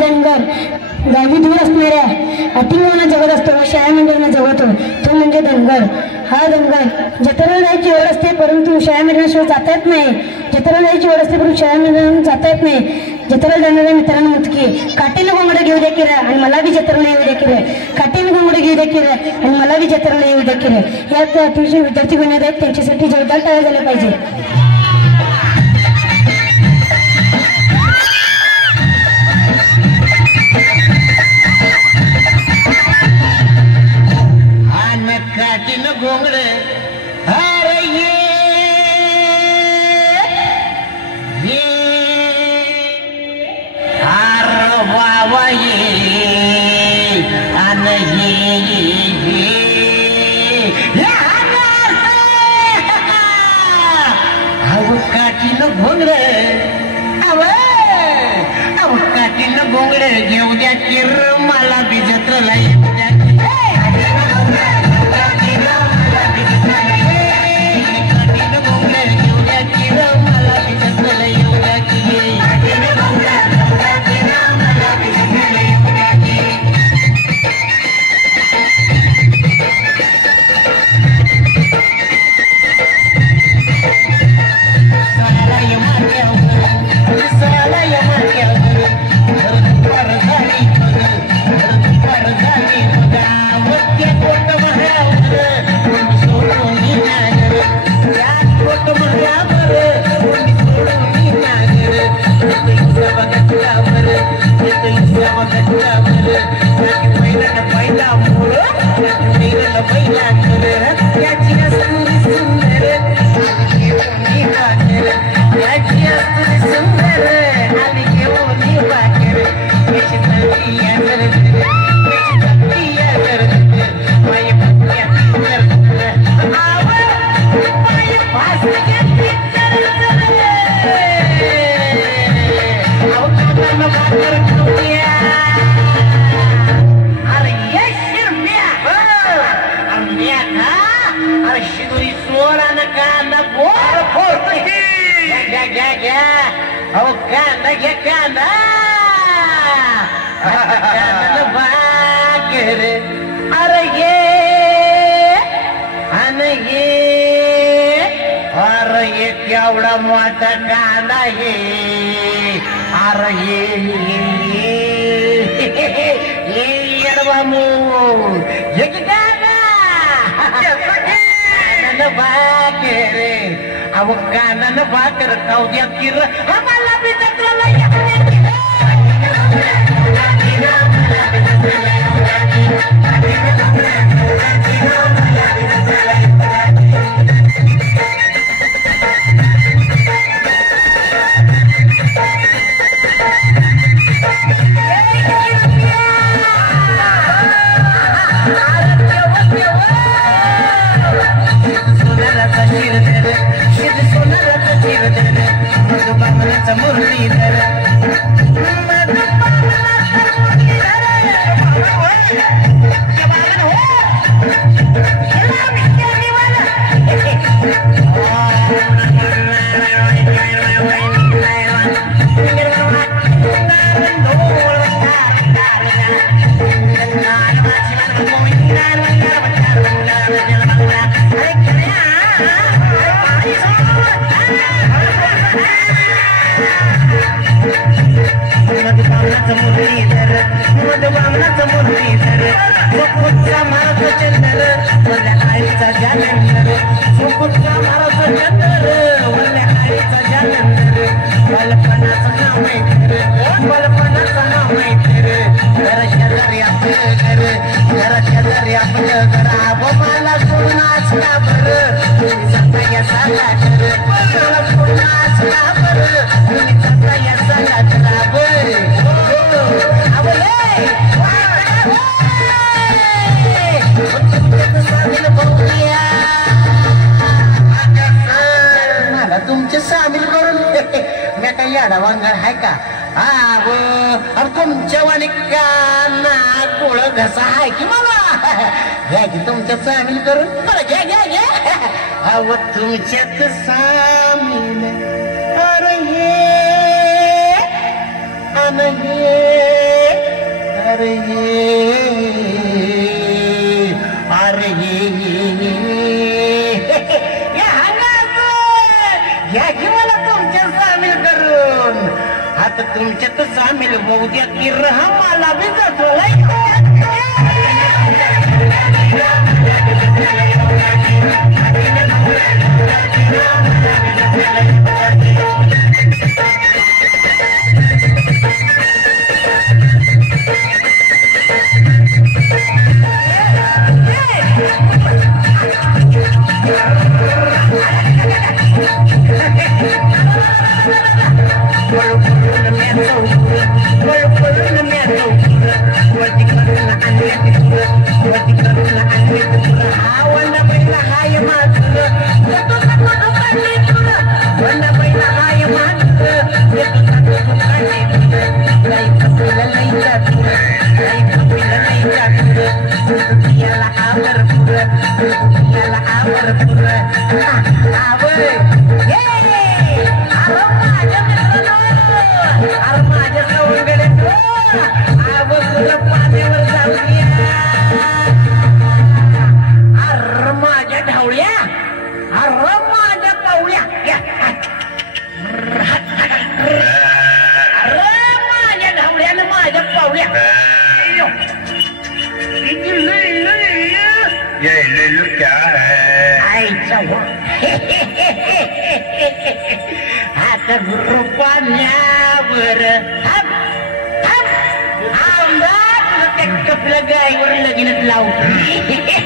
धनगर गावी दूर असणाऱ्या अतिंगांना जगत असतो व शाळा मंडळांना जगतो तो म्हणजे धनगर. हा धनगर जत्रेला जायची ओढ असते परंतु शाळा मंडळाशिवाय जाता येत नाही. जत्रेला जायची ओढ असते परंतु शाळा मंडळाला जाता येत नाही. जत्रेला जाणाऱ्या मित्रांना मुतकी काटेने घोंगडं घेऊ द्या किरा आणि मला बी जत्रेला येऊ द्या किरा. काटेने घोंगडं घेऊ द्या किरा आणि मला बी जत्रेला येऊ द्या किरा. यात अतिशय विद्यार्थी गुन्हे आहेत त्यांच्यासाठी जोरदार टाळ्या झाल्या पाहिजे. घोंगडे अरे ये अरे बाबा ये अन ये काठीनं घोंगडे अव काठीनं घोंगडे घेऊ द्या किर मला बी जत्रेला येऊ द्या. एवढा मोठा कांदा हे अरे ये येडवा मूळ हे कांदा भाकर अव कांदा भाकर खाऊ द्या किर आम्हाला बी जत्रेला तुमचे सामील करून मी काही याडा वांगड आहे का? हा तुमच्या वाणी काना कोळ घसा आहे की मला घ्या की तुमच्यात सामील करून मला घ्या घ्या घ्या अव तुमच्यात सामील. अरे हे अरे अरे घ्या की मला तुमच्या सामील करून. आता तुमच्यात सामील होऊ द्या की रहा मला बी जातो. आता रुपाण्यावर आमदार त्या कपलं गायवर लगीनच लावतो.